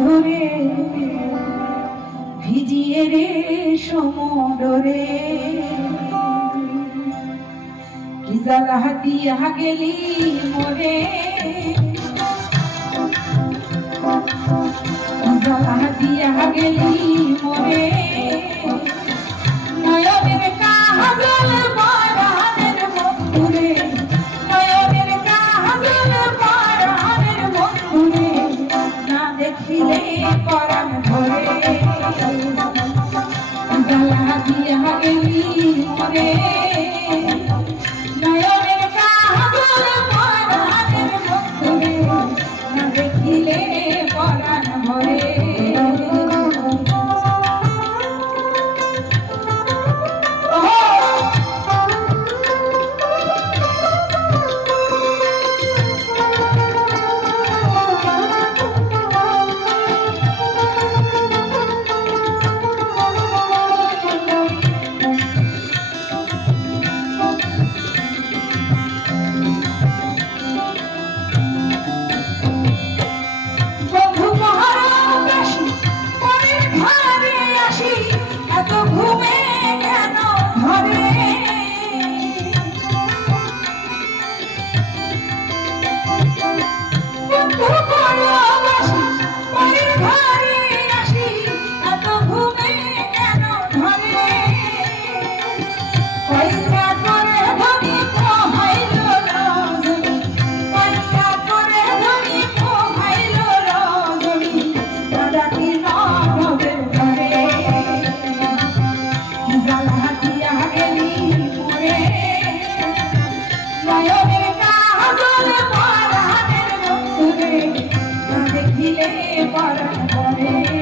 ধরে ভিজিয়ে রে সমুদ্রে কি জ্বালা দিয়া গেলি মোরে কি জ্বালা দিয়া গেলি মোরে নয়নের কাজল পরাণের বন্ধুরে নয়নের কাজল পরাণের বন্ধুরে না দেখিলে পরাণ ধরে জ্বালা দিয়া গেলি মোরে নয়নের কাজল পরাণের বন্ধুরে না দেখিলে পরাণ ধরে দেখিলে পরাণ ধরে